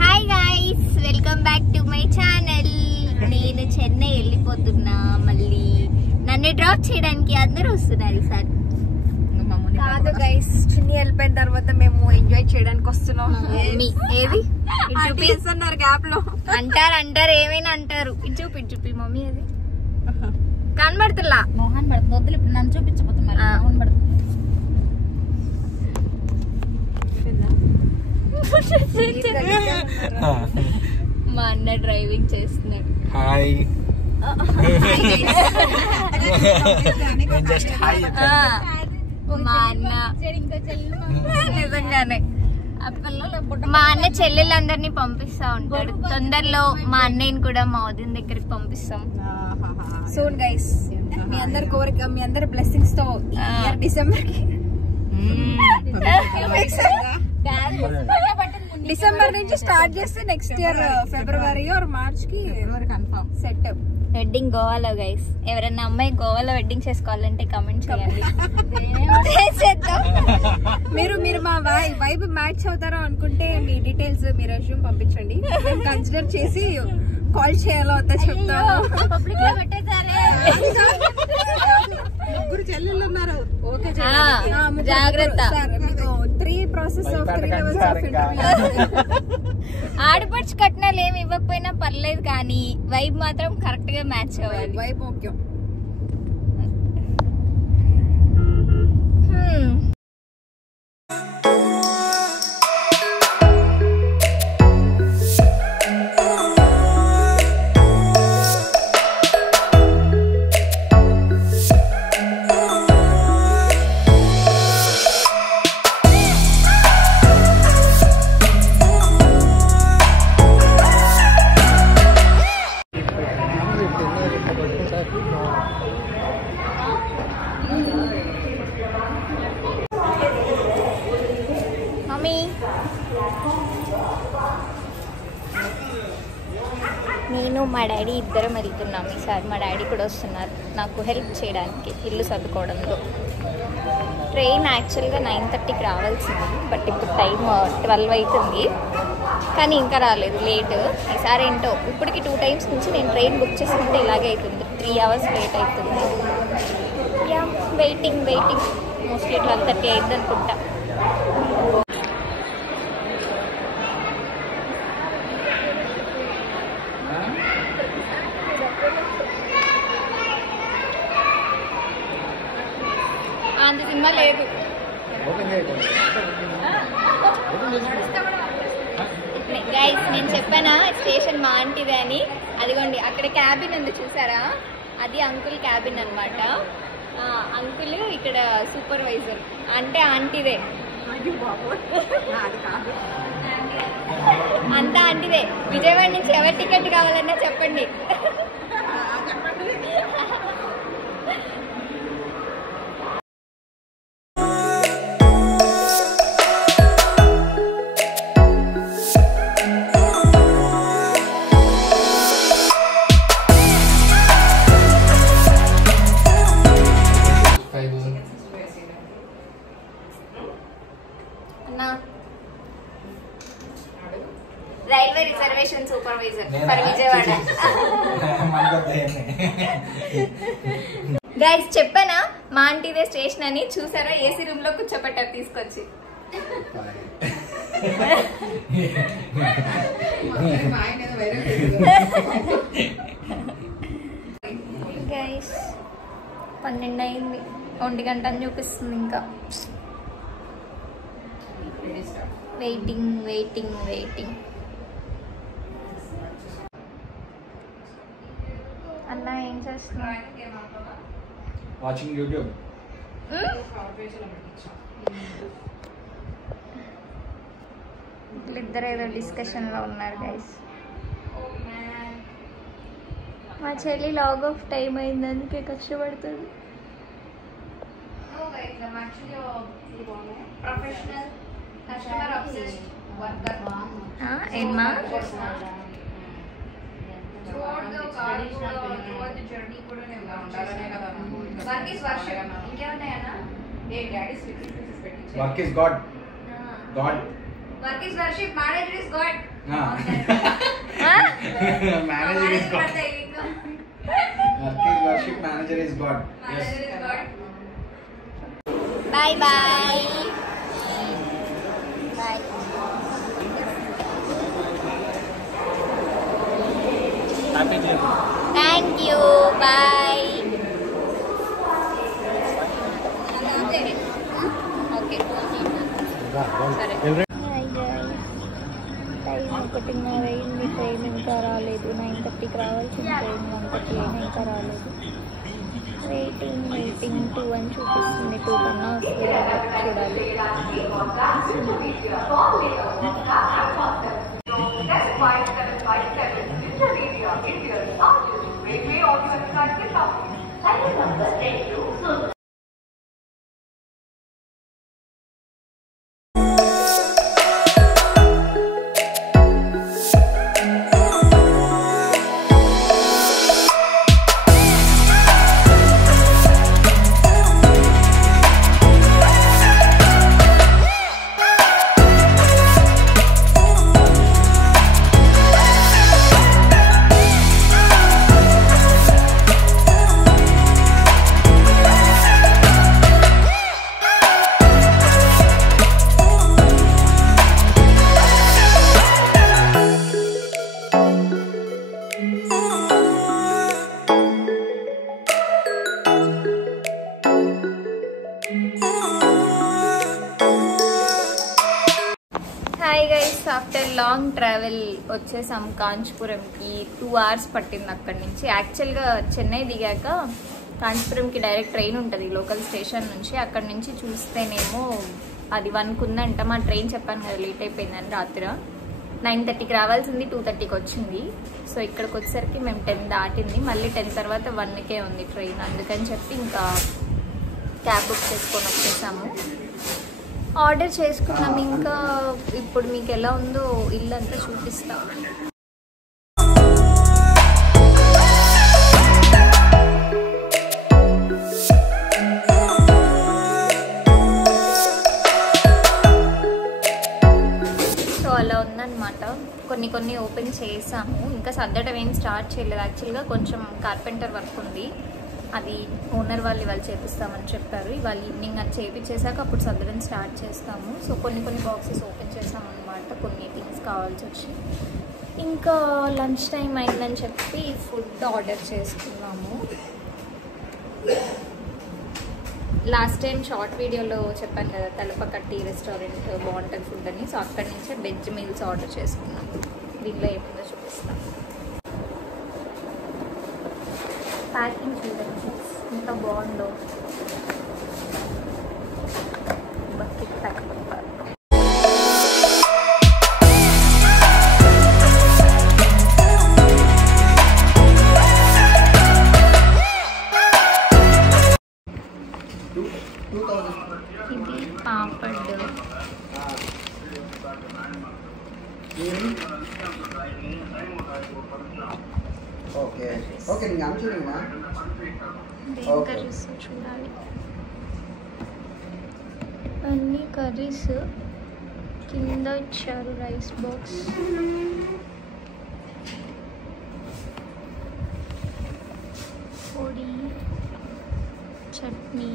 Hi guys, welcome back to my channel. నేను చెన్నై వెళ్ళిపోతున్నా. మళ్ళీ నన్ను డ్రాప్ చేయడానికి అందరూ వస్తున్నారు ఈసారి. కాదు గైస్, చిన్ని వెళ్ళిపోయిన తర్వాత మేము ఎంజాయ్ చేయడానికి వస్తున్నాం. ఏది చూపిస్తున్నారు గ్యాప్ లో అంటారు ఏమైనా అంటారు. ఇటు చూపి మమ్మీ అది కనబడుతులా. మోహన్ పడుతుంది. వద్దులు ఇప్పుడు నన్ను చూపించబోతున్నారు. మోహన్ పడుతుంది. మా అన్న డ్రైవింగ్ చేస్తున్నాడు. హాయ్ మా అన్న నిజంగానే మా అన్న చెల్లెళ్ళందరినీ పంపిస్తా ఉంటాడు. తొందరలో మా అన్నయ్యని కూడా మా వదిన దగ్గరికి పంపిస్తాం. సూన్ గైస్, మీ అందరి కోరిక, మీ అందరి బ్లెస్సింగ్స్ తో డిసెంబర్ నుంచి స్టార్ట్ చేస్తే next year February are March కి కన్ఫర్మ్ సెట్. వెడ్డింగ్ గోవాలో గైస్. ఎవరైనా అమ్మాయి గోవాలో వెడ్డింగ్ చేసుకోవాలంటే కమెంట్ చేయండి. మీరు మా వైబ్ మ్యాచ్ అవుతారో అనుకుంటే మీ డీటెయిల్స్, మీ రెజ్యూమ్ పంపించండి. కన్సిడర్ చేసి కాల్ చేయాలో అంతా చెప్తాను. ముగ్గురు చెల్లెళ్ళు ఉన్నారు. ఓకే, జాగ్రత్త. 3 process of 3 levels of interview. ఆడపడుచు కట్నాలు ఏమి ఇవ్వకపోయినా పర్లేదు, కానీ వైబ్ మాత్రం కరెక్ట్ గా మ్యాచ్ అవ్వాలి. వైబ్ ముఖ్యం. నేను మా డాడీ ఇద్దరం వెళ్తున్నాం ఈసారి. మా డాడీ కూడా వస్తున్నారు నాకు హెల్ప్ చేయడానికి ఇల్లు సర్దుకోవడంలో. ట్రైన్ యాక్చువల్గా 9:30కి రావాల్సింది, బట్ ఇప్పుడు టైం 12 అవుతుంది, కానీ ఇంకా రాలేదు, లేట్. ఈసారి ఏంటో ఇప్పటికి 2 times నుంచి నేను ట్రైన్ బుక్ చేసుకుంటే ఇలాగే అవుతుంది. 3 hours లేట్ అవుతుంది. యా, వెయిటింగ్ మోస్ట్లీ 12:30 అయింది అనుకుంటా. అంత సినిమా లేదు. గైస్, నేను చెప్పానా స్టేషన్ మా ఆంటీదే అని. అదిగోండి అక్కడ క్యాబిన్ ఉంది చూసారా, అది అంకుల్ క్యాబిన్ అనమాట. అంకుల్ ఇక్కడ సూపర్వైజర్, అంటే ఆంటీదే అంతా ఆంటీదే. విజయవాడ నుంచి ఎవరి టికెట్ కావాలన్నా చెప్పండి. Railway reservation supervisor for Vijayawada. Guys, చెప్పానా మా ఆంటీదే స్టేషన్ అని. చూసారా, ఏసీ రూమ్ లో కూర్చోపెట్టారు తీసుకొచ్చి. గైస్, 12 అయింది, 1 గంట అని చూపిస్తుంది. ఇంకా వెయిటింగ్. అన్నా ఏం చేస్తున్నా? Watching YouTube. వీళ్ళిద్దరు ఏదో డిస్కషన్ లో ఉన్నారు గైస్. మా చెల్లి లాగ్ ఆఫ్ టైం అయింది, అందుకే కష్టపడుతుంది. ఏమ్మా? Work is God. God. Work is worship, marriage is God. Manager is God. Arki's worship manager is God. Yes. Bye bye. Bye. Happy journey. Thank you. Bye. Okay. సరే. Time 1:30 అయింది. Train ఇంకా రాలేదు. 9:30కి రావాల్సిన train 1:30 అయినా ఇంకా రాలేదు. Waiting 2 అని చూపిస్తుంది. 2 కన్నా వస్తే చూడాలి. Hi guys, after long travel వచ్చేసాం కాంచీపురంకి. 2 hours పట్టింది అక్కడి నుంచి. యాక్చువల్గా చెన్నై దిగాక కాంచీపురంకి డైరెక్ట్ ట్రైన్ ఉంటుంది లోకల్ స్టేషన్ నుంచి. అక్కడి నుంచి చూస్తేనేమో అది 1కి ఉందంట. మా ట్రైన్ చెప్పాను కదా లేట్ అయిపోయిందని. రాత్రి 9:30కి రావాల్సింది 2:30కి వచ్చింది. సో ఇక్కడికి వచ్చేసరికి మేము 10 దాటింది. మళ్ళీ 10 తర్వాత 1కే ఉంది ట్రైన్. అందుకని చెప్పి ఇంకా క్యాబ్ బుక్ చేసుకొని వచ్చేసాము. ఆర్డర్ చేసుకున్నాం. ఇంకా ఇప్పుడు మీకు ఎలా ఉందో ఇల్లు అంతా చూపిస్తాం. సో అలా ఉందన్నమాట. కొన్ని ఓపెన్ చేసాము. ఇంకా సర్దటం ఏం స్టార్ట్ చేయలేదు. యాక్చువల్గా కొంచెం కార్పెంటర్ వర్క్ ఉంది. అది ఓనర్ వాళ్ళు ఇవాళ చేపిస్తామని చెప్పారు. ఇవాళ ఈవినింగ్ అది చేపించేసాక అప్పుడు సర్దడం స్టార్ట్ చేస్తాము. సో కొన్ని బాక్సెస్ ఓపెన్ చేసామన్నమాట. కొన్ని థింగ్స్ కావాల్సి వచ్చి ఇంకా లంచ్ టైం అయిందని చెప్పి ఫుడ్ ఆర్డర్ చేసుకున్నాము. లాస్ట్ టైం షార్ట్ వీడియోలో చెప్పాను కదా తలపకట్టి రెస్టారెంట్ బాగుంటుంది ఫుడ్ అని. సో అక్కడి నుంచే వెజ్ మీల్స్ ఆర్డర్ చేసుకున్నాము. దీనిలో ఏముందో చూపిస్తాను. ప్యాకింగ్ చూడండి ఎంత బాగుందో. బకెట్ ప్యాక్ పెట్టారు. ఇది పాపడ్. కర్రీస్ చూడాలి. అన్ని కర్రీస్ కింద ఇచ్చారు. రైస్ బాక్స్, పొడి, చట్నీ,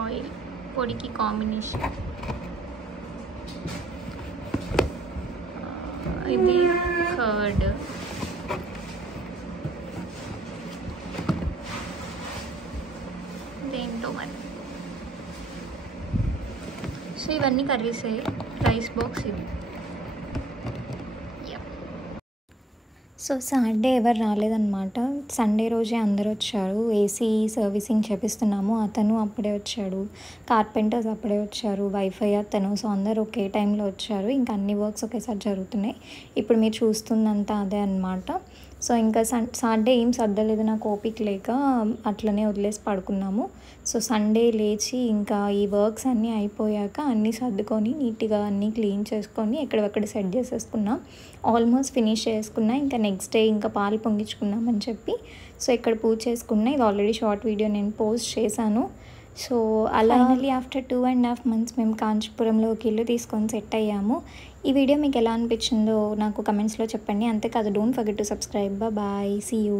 ఆయిల్, పొడికి కాంబినేషన్. ఇది కర్డ్, దేంతో మరి. సో ఇవన్నీ కర్రీసే. రైస్ బాక్స్ ఇది. సో సాటర్డే ఎవరు రాలేదన్నమాట. సండే రోజే అందరు వచ్చారు. ఏసీ సర్వీసింగ్ చేపిస్తున్నాము, అతను అప్పుడే వచ్చాడు. కార్పెంటర్స్ అప్పుడే వచ్చారు. వైఫై అతను. సో అందరు ఒకే టైంలో వచ్చారు. ఇంకా అన్ని వర్క్స్ ఒకేసారి జరుగుతున్నాయి. ఇప్పుడు మీరు చూస్తుందంతా అదే అన్నమాట. సో ఇంకా సాటర్డే ఏం సర్దలేదు, నాకు ఓపిక లేక అట్లనే వదిలేసి పడుకున్నాము. సో సండే లేచి ఇంకా ఈ వర్క్స్ అన్నీ అయిపోయాక అన్నీ సర్దుకొని నీట్గా అన్నీ క్లీన్ చేసుకొని ఎక్కడెక్కడ సెట్ చేసేసుకున్నాం. ఆల్మోస్ట్ ఫినిష్ చేసుకున్నా. ఇంకా నెక్స్ట్ డే ఇంకా పాలు పొంగించుకున్నామని చెప్పి సో ఇక్కడ పూజ చేసుకున్నా. ఇది ఆల్రెడీ షార్ట్ వీడియో నేను పోస్ట్ చేశాను. సో అలా ఆఫ్టర్ 2.5 months మేము కాంచీపురంలోకి ఇల్లు తీసుకొని సెట్ అయ్యాము. ఈ వీడియో మీకు ఎలా అనిపించిందో నాకు కమెంట్స్లో చెప్పండి. అంతేకాదు don't forget to subscribe. Bye, see you.